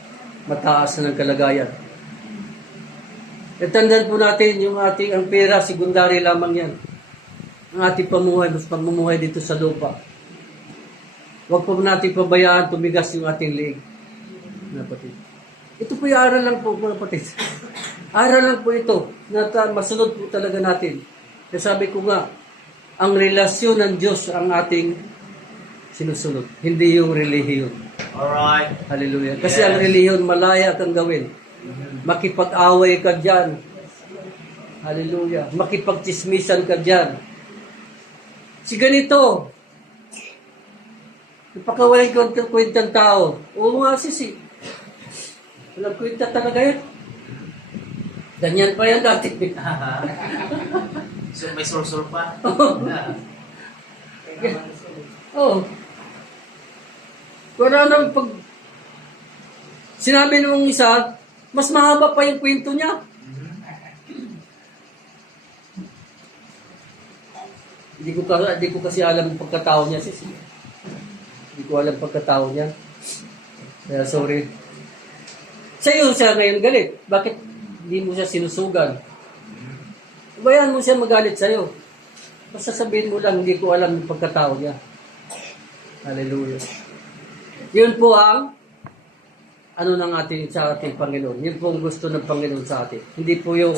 mataas na ng kalagayan. Tandaan po natin yung ating ang pera, secondary lamang yan. Ang ating pamuhay, mas pamumuhay dito sa lupa. Huwag po natin pabayaan tumigas yung ating liig. Kapatid. Ito po yung aral lang po, mga kapatid. Aral lang po ito na masunod po talaga natin. Kaya sabi ko nga, ang relasyon ng Diyos ang ating sinusunod. Hindi yung relihiyon. Alright. Hallelujah. Kasi ang relihiyon, malaya kang gawin. Makipag-away ka dyan. Hallelujah. Makipag-chismisan ka dyan. Si ganito, ipakawalan ko ang kwentang tao. Oo nga sisi. Walang kwenta talaga yun. Ganyan pa yan dati. So may sorsor pa. Oo. Wala nang pag sinabi nung isa, mas mahaba pa yung kwento niya. Hindi ko kasi alam yung pagkatao niya, sis. Hindi ko alam pagkatao niya. Kaya sorry. Sa'yo siya ngayon galit. Bakit hindi mo siya sinusugan? Bayaan mo siya magalit sa'yo. Basta sabihin mo lang, hindi ko alam yung pagkatao niya. Hallelujah. Yun po ang ng ating sa ating Panginoon. Yun po ang gusto ng Panginoon sa atin. Hindi po yung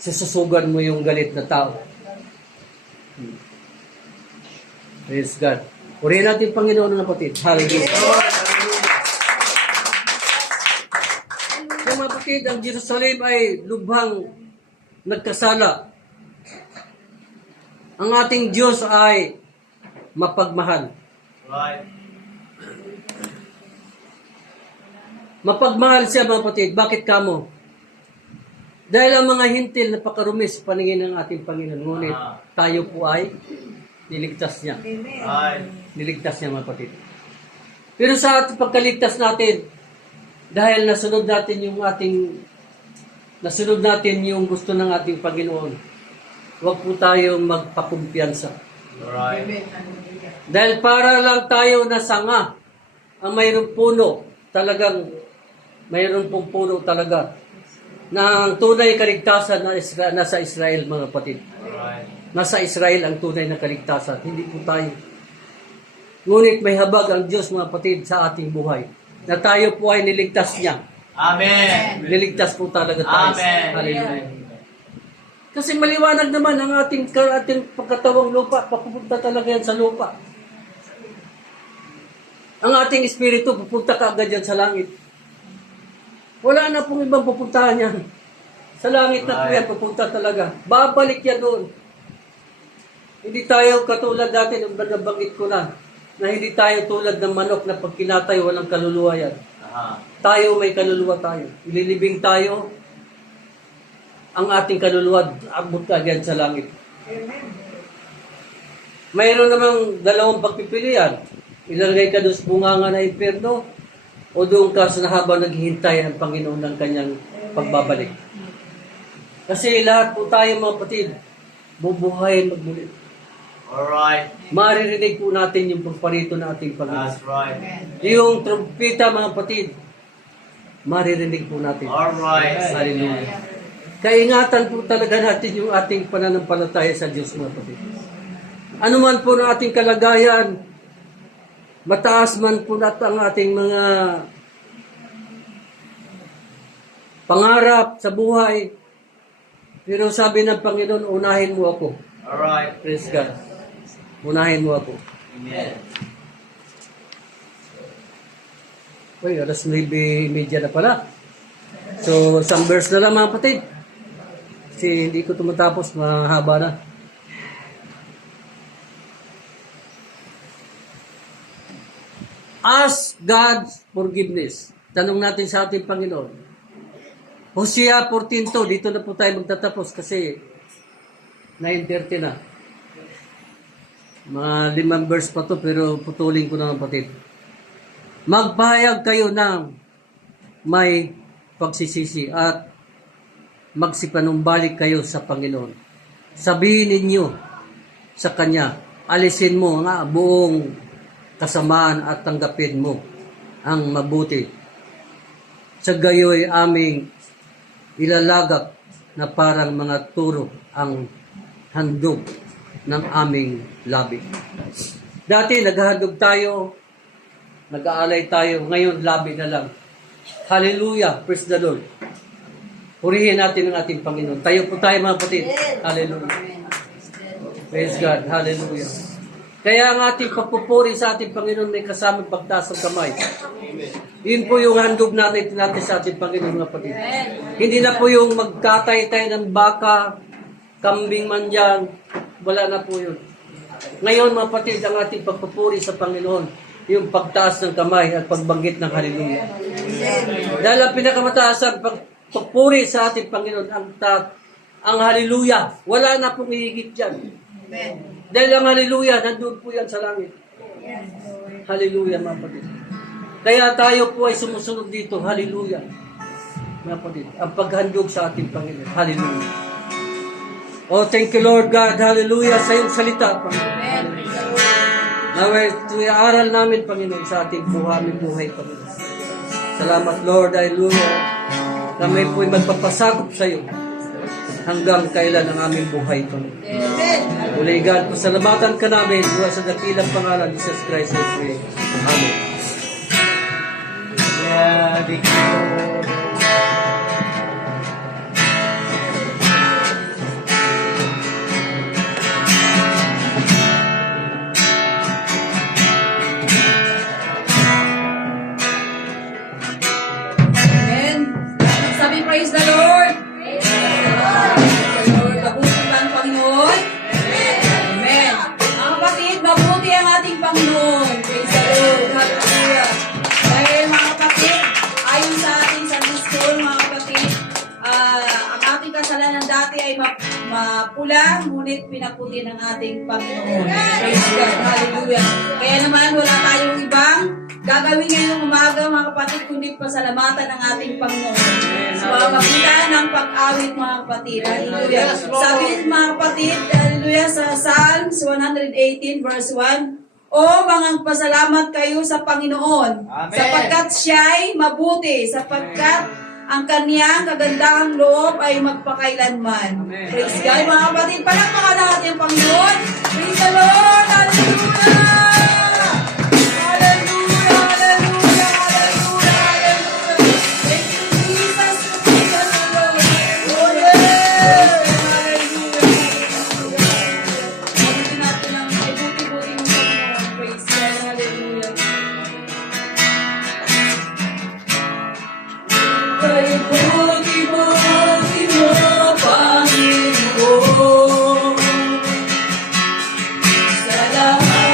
sususugan mo yung galit na tao. Praise God. Purihin natin Panginoon ng kapatid. Hallelujah. Mga kapatid, ang Jerusalem ay lubhang nagkasala. Ang ating Diyos ay mapagmahal. Right. Mapagmahal siya, mga kapatid. Bakit kamo? Dahil ang mga hintil napakarumis sa paningin ng ating Panginoon. Ngunit tayo po ay niligtas niya. Right. Niligtas niya, mga kapatid. Pero sa ating pagkaligtas natin, dahil nasunod natin yung gusto ng ating Panginoon, huwag po tayong magpakumpiyansa. Right. Dahil para lang tayo na sanga, ang mayroong puno, talagang mayroon pong puno talaga, na ang tunay kaligtasan na nasa Israel, mga kapatid. Right. Nasa Israel ang tunay na kaligtasan, hindi po tayo. Ngunit may habag ang Diyos, mga kapatid, sa ating buhay, na tayo po ay niligtas niya. Amen. Niligtas po talaga tayo. Amen. Hallelujah. Kasi maliwanag naman ang ating pagkatawang lupa, papupunta talaga yan sa lupa. Ang ating espiritu, pupunta ka agad yan sa langit. Wala na pong ibang pupuntahan yan. Sa langit na po yan, pupunta talaga. Babalik yan doon. Hindi tayo katulad dati, nabanggit ko na hindi tayo tulad ng manok na pag kinatay, walang kaluluwa yan. Tayo, may kaluluwa tayo. Ililibing tayo, ang ating kaluluwa, abot ka agad sa langit. Mayroon namang dalawang pagpipilian. Ilalagay ka doon sa bunganga na impyerno o doon ka sa habang naghihintay ang Panginoon ng kanyang pagbabalik. Kasi lahat po tayo, mga kapatid, bubuhayin magmuli. Alright. Maririnig po natin yung pagparito ng ating Panginoon. That's right. Yung trumpeta, mga kapatid, maririnig po natin. Alright. Hallelujah. Kaingatan po talaga natin yung ating pananampalataya sa Diyos, mga kapatid. Ano man po ng ating kalagayan, mataas man po ang ating mga pangarap sa buhay, pero sabi ng Panginoon, unahin mo ako. Alright. Praise God. Unahin mo ako. Amen. Uy, alas 9:30 na pala. So, isang verse na lang, mga kapatid. Kasi hindi ko tumatapos, mahaba na. Ask God's forgiveness. Tanong natin sa ating Panginoon. Hosea 14:2, dito na po tayo magtatapos kasi 9:30 na. Mga 5 verse pa to pero putulin ko na ng patid. Magpahayag kayo ng may pagsisisi at magsipanumbalik kayo sa Panginoon. Sabihin ninyo sa Kanya, alisin mo ang buong kasamaan at tanggapin mo ang mabuti. Sa gayoy aming ilalagak na parang mga turo ang handog ng aming labi. Dati naghahandog tayo, nag-aalay tayo, ngayon labi na lang. Hallelujah, praise the Lord. Purihin natin ang ating Panginoon. Tayo po tayo mga kapatid. Hallelujah. Praise God, hallelujah. Kaya ang ating pagpupuri sa ating Panginoon may kasamang pagtaas ng kamay. Yun po yung handog natin sa ating Panginoon mga kapatid. Hindi na po yung magkatay-tay ng baka, kambing man dyan. Wala na po yun. Ngayon mga kapatid, ang ating pagpupuri sa Panginoon, yung pagtaas ng kamay at pagbanggit ng hallelujah. Dahil ang pinakamataas ang pagpupuri sa ating Panginoon, ang hallelujah. Wala na pong hihigit dyan. Dahil ang hallelujah, nandun po yan sa langit. Hallelujah mga kapatid. Kaya tayo po ay sumusunod dito. Hallelujah. Mga kapatid, ang paghandog sa ating Panginoon. Hallelujah. Oh, thank you Lord God. Hallelujah sa iyong salita, Panginoon. Naway, aral namin, Panginoon, sa ating buhay, Panginoon. Salamat, Lord. Hallelujah. Kami po'y magpapasakop sa iyo hanggang kailan ang aming buhay, Panginoon. Muli, God, pasalamatan ka namin buha sa dakilang pangalan ni Jesus Christ, I pray. Amen. Yeah, di ko. Amen. Sabi, praise the Lord. Praise the Lord. Mabuti ba ang Panginoon? Amen. Mga kapatid, mabuti ang ating Panginoon. Praise the Lord. Hallelujah. Dahil mga kapatid, ayon sa ating Sunday school, mga kapatid, ang ating kasalanan dati ay mapula, ngunit pinaputi ng ating Panginoon. Praise God. Hallelujah. Kaya naman, wala tayong ibang gagawin ngayong umaga, mga kapatid, kundi pasalamatan ng ating Panginoon. Sa pamamagitan ng pag-awit, mga kapatid. Hallelujah. Sabi mga kapatid, hallelujah, sa Psalms 118 verse 1, O mga pasalamat kayo sa Panginoon, Amen. sapagkat siya'y mabuti, sapagkat ang kaniyang kagandahang loob ay magpakailanman. Amen. Praise God, mga kapatid. Palakpakan natin ang Panginoon. Praise the Lord. Hallelujah. Sa lahat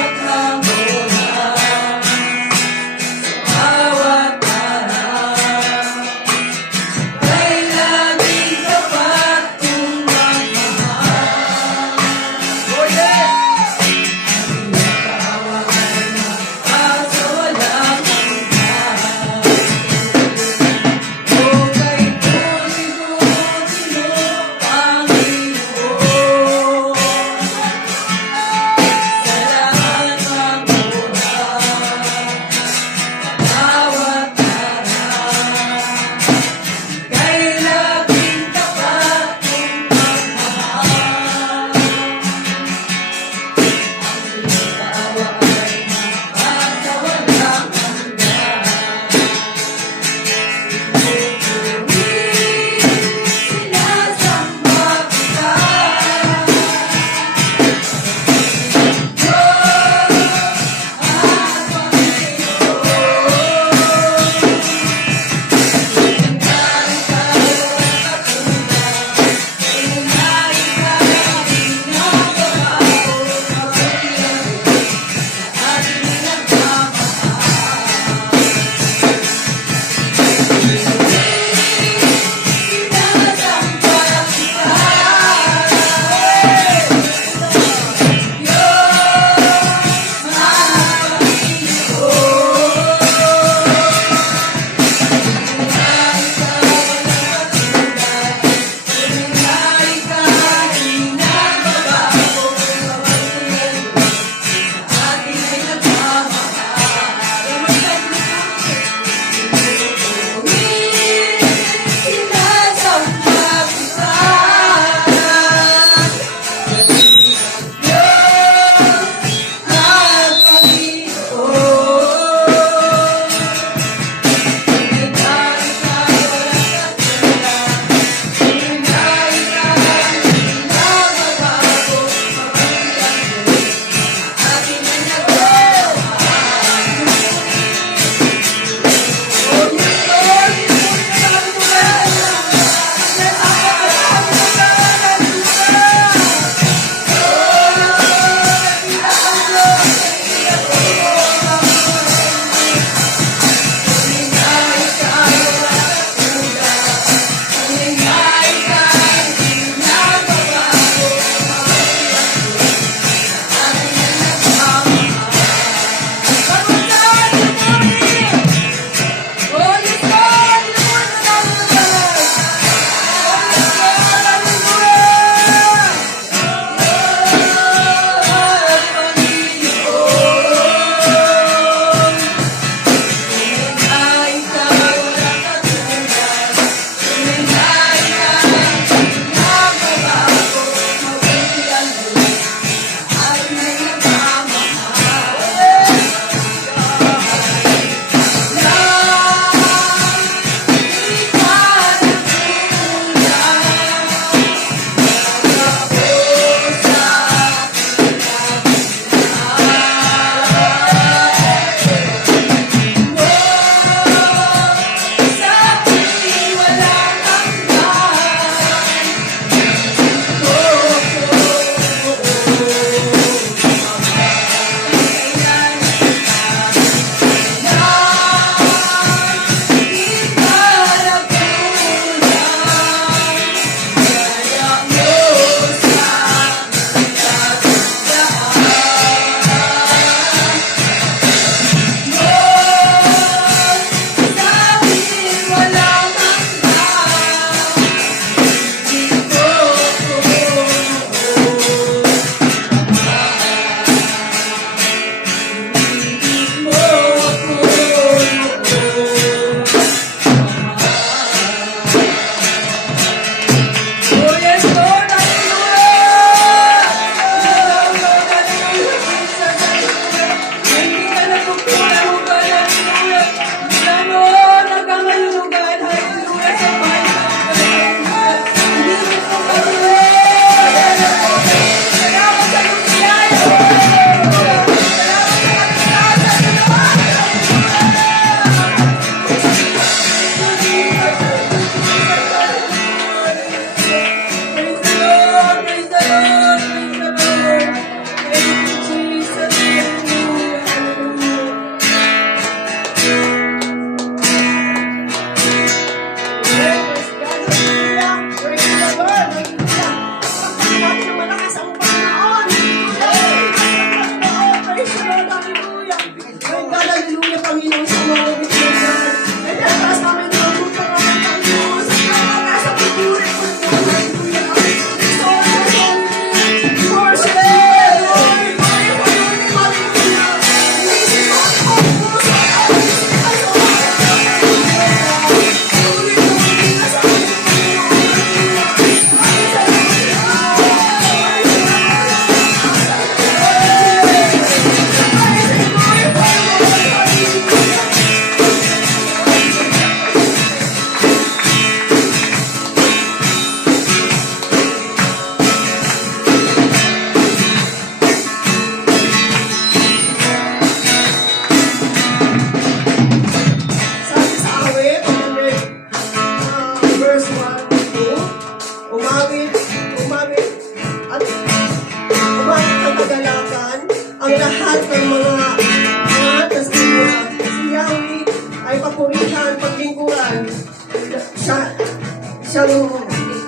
siyang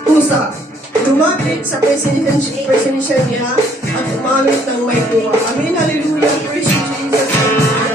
pusa. Lumapit sa presidensya niya at umamit ng may tuwa. Amen. Hallelujah. Praise you, Jesus. Hallelujah.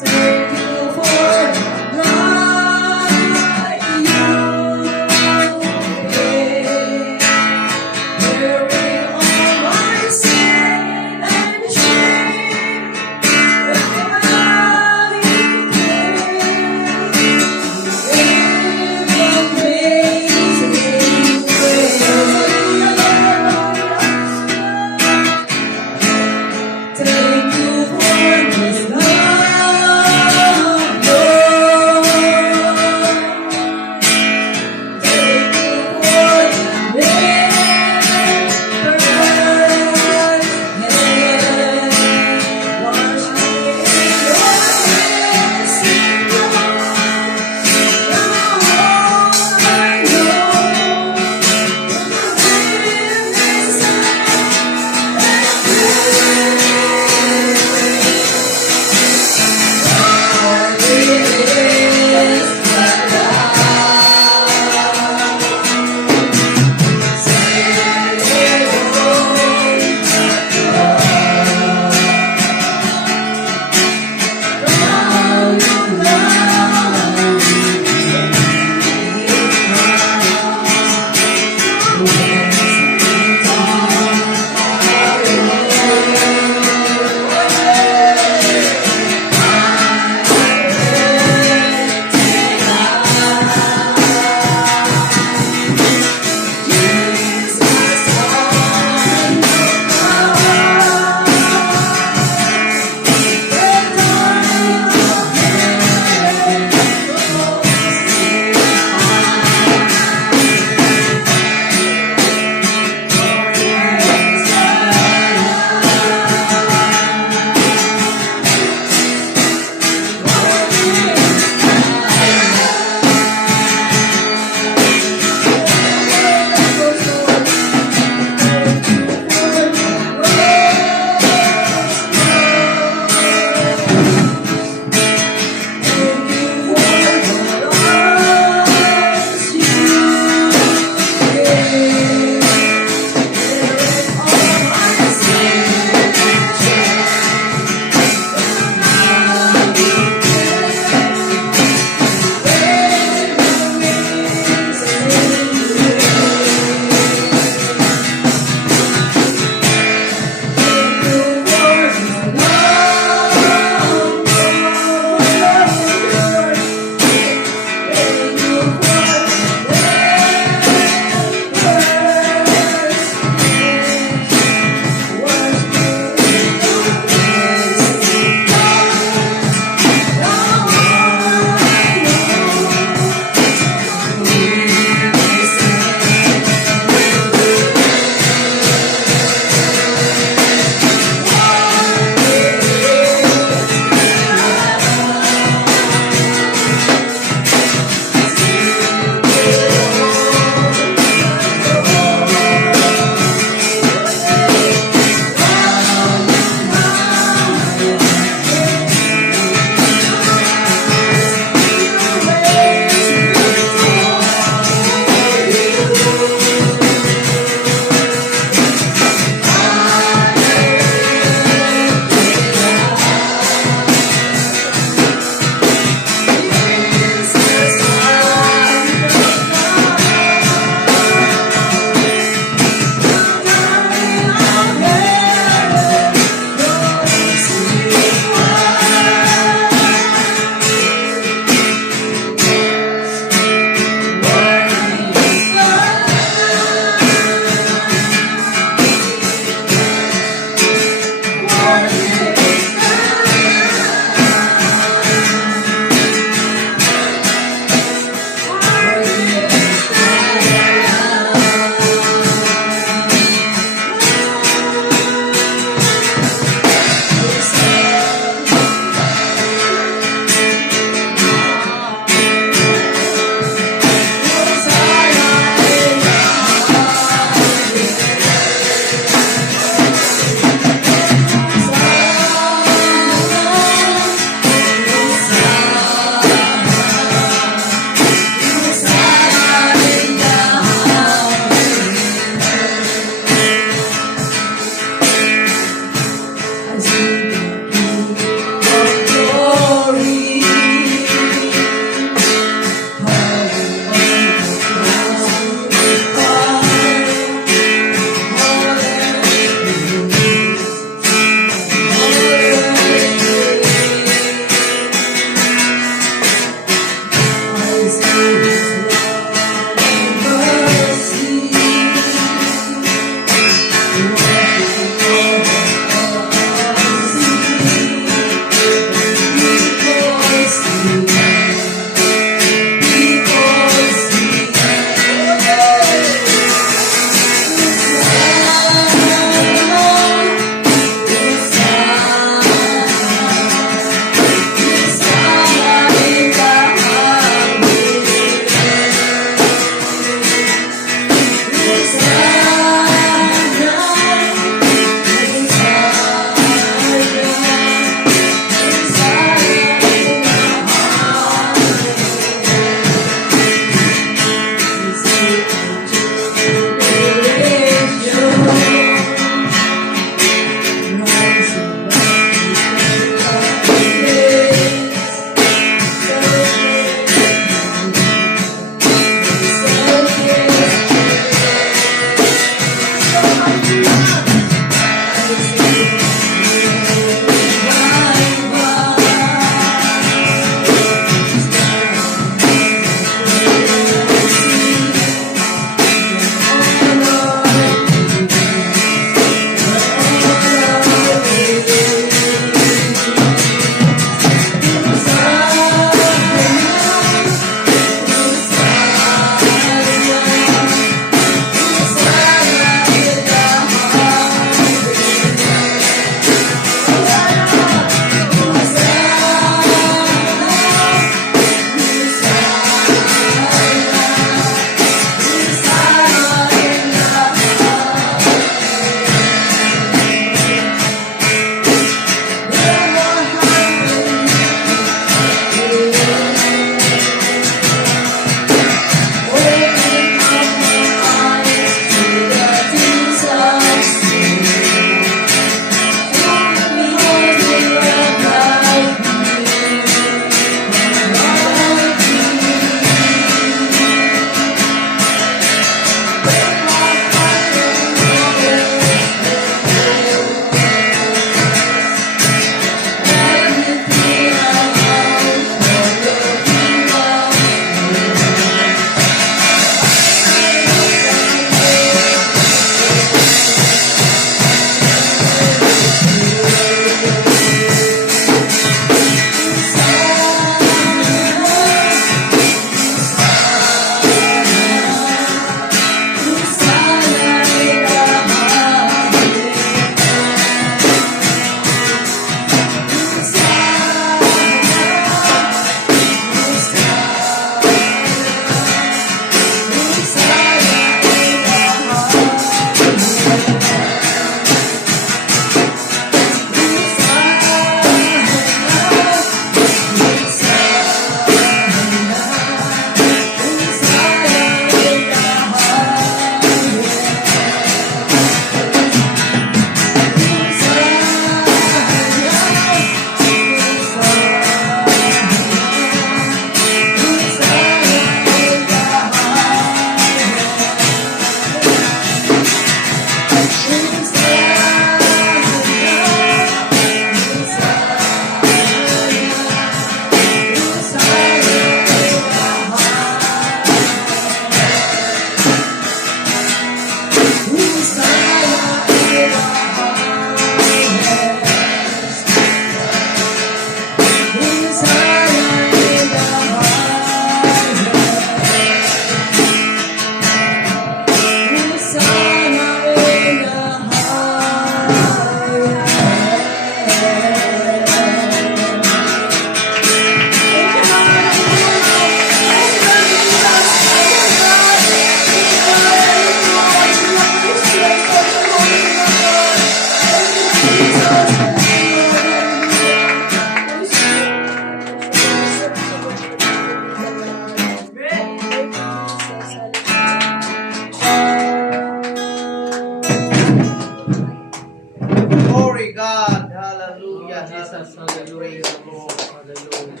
Jesus. Hallelujah. Hallelujah.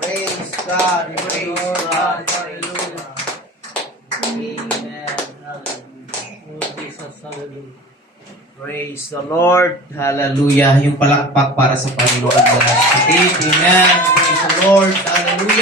Praise God. Praise God. Hallelujah. Amen. Hallelujah. Oh, Jesus. Hallelujah. Praise the Lord. Hallelujah. Yung palakpak para sa Panginoon. Amen. Praise the Lord. Hallelujah.